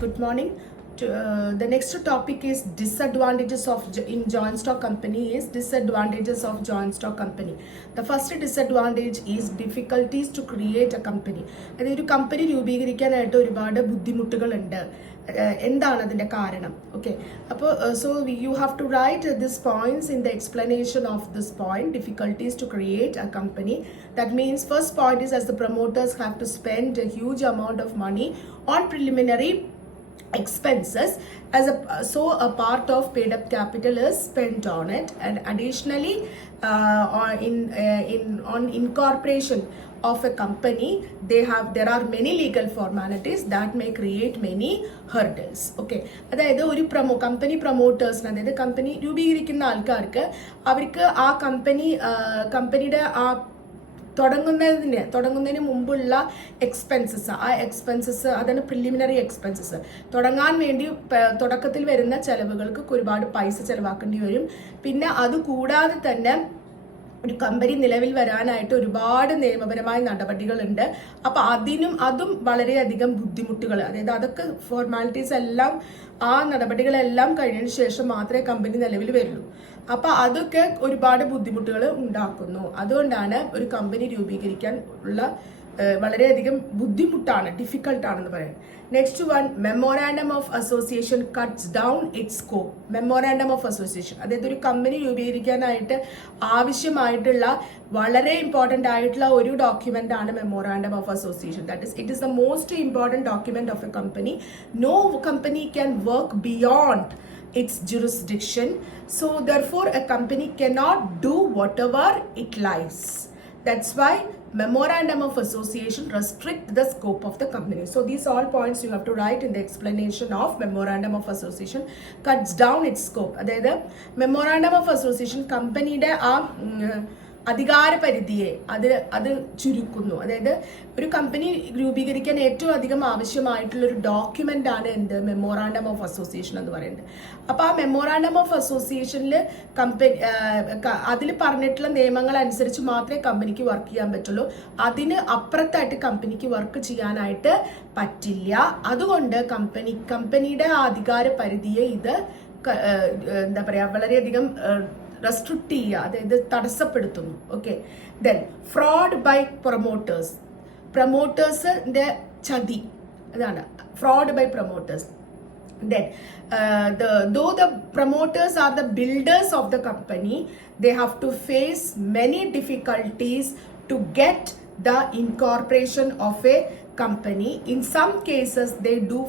Good morning. The next topic is disadvantages of in joint stock company is disadvantages of joint stock company. The first disadvantage is difficulties to create a company. അതായത് ഒരു company രൂപീകരിക്കാനായിട്ട് ഒരുപാട് ബുദ്ധിമുട്ടുകളുണ്ട്. എന്താണ് അതിന്റെ കാരണം? Okay, അപ്പോൾ so you have to write this points in the explanation of this point, difficulties to create a company. That means first point is as the promoters have to spend a huge amount of money on preliminary expenses as a part of paid up capital is spent on it, and additionally on incorporation of a company there are many legal formalities that may create many hurdles. Okay, അതായത് ഒരു company പ്രൊമോട്ടേഴ്സിന്, അതായത് company രൂപീകരിക്കുന്ന ആൾക്കാർക്ക് അവർക്ക് ആ കമ്പനിയുടെ ആ തുടങ്ങുന്നതിന് മുമ്പുള്ള എക്സ്പെൻസസ്, ആ എക്സ്പെൻസസ് അതാണ് പ്രിലിമിനറി എക്സ്പെൻസസ്. തുടങ്ങാൻ വേണ്ടി തുടക്കത്തിൽ വരുന്ന ചെലവുകൾക്ക് ഒരുപാട് പൈസ ചെലവാക്കേണ്ടി വരും. പിന്നെ അതുകൂടാതെ തന്നെ ഒരു കമ്പനി നിലവിൽ വരാനായിട്ട് ഒരുപാട് നിയമപരമായ നടപടികളുണ്ട്. അപ്പൊ അതും വളരെയധികം ബുദ്ധിമുട്ടുകൾ, അതായത് അതൊക്കെ ഫോർമാലിറ്റീസ് എല്ലാം, ആ നടപടികളെല്ലാം കഴിഞ്ഞതിന് ശേഷം മാത്രമേ കമ്പനി നിലവിൽ വരുള്ളൂ. അപ്പൊ അതൊക്കെ ഒരുപാട് ബുദ്ധിമുട്ടുകൾ ഉണ്ടാക്കുന്നു. അതുകൊണ്ടാണ് ഒരു കമ്പനി രൂപീകരിക്കാൻ ഉള്ള വളരെയധികം ബുദ്ധിമുട്ടാണ്, ഡിഫിക്കൽട്ടാണെന്ന് പറയാം. Next one, memorandum of association cuts down it's scope. Memorandum of association, അതായത് ഒരു കമ്പനി രൂപീകരിക്കാനായിട്ട് ആവശ്യമായിട്ടുള്ള വളരെ ഇമ്പോർട്ടൻ്റ് ആയിട്ടുള്ള ഒരു ഡോക്യുമെന്റ് ആണ് memorandum of association. That is, it is the most important document of a company. No company can work beyond its jurisdiction, so therefore a company cannot do whatever it likes. That's why memorandum of association restrict the scope of the company. So these all points you have to write in the explanation of memorandum of association. Cuts down its scope, അതായത് memorandum of association കമ്പനിയുടെ ആ അധികാരപരിധിയെ അത് ചുരുക്കുന്നു. അതായത് ഒരു company രൂപീകരിക്കാൻ ഏറ്റവും അധികം ആവശ്യമായിട്ടുള്ള ഒരു ഡോക്യുമെന്റ് ആണ് എന്ത്, മെമ്മോറാണ്ടം ഓഫ് അസോസിയേഷൻ എന്ന് പറയുന്നത്. അപ്പൊ ആ മെമ്മോറാണ്ടം ഓഫ് അസോസിയേഷനിൽ അതിൽ പറഞ്ഞിട്ടുള്ള നിയമങ്ങൾ അനുസരിച്ച് മാത്രമേ കമ്പനിക്ക് വർക്ക് ചെയ്യാൻ പറ്റുള്ളൂ. അതിന് അപ്പുറത്തായിട്ട് കമ്പനിക്ക് വർക്ക് ചെയ്യാനായിട്ട് പറ്റില്ല. അതുകൊണ്ട് കമ്പനിയുടെ ആ അധികാര പരിധിയെ ഇത് എന്താ പറയാ, വളരെയധികം റെസ്ട്രിക്ട് ചെയ്യുക, അതായത് തടസ്സപ്പെടുത്തുന്നു. ഓക്കെ, ദെൻ ഫ്രോഡ് ബൈ പ്രൊമോട്ടേഴ്സിന്റെ ചതി, അതാണ് fraud by promoters. Then though the promoters are the builders of the company, they have to face many difficulties to get the incorporation of a company. In some cases they do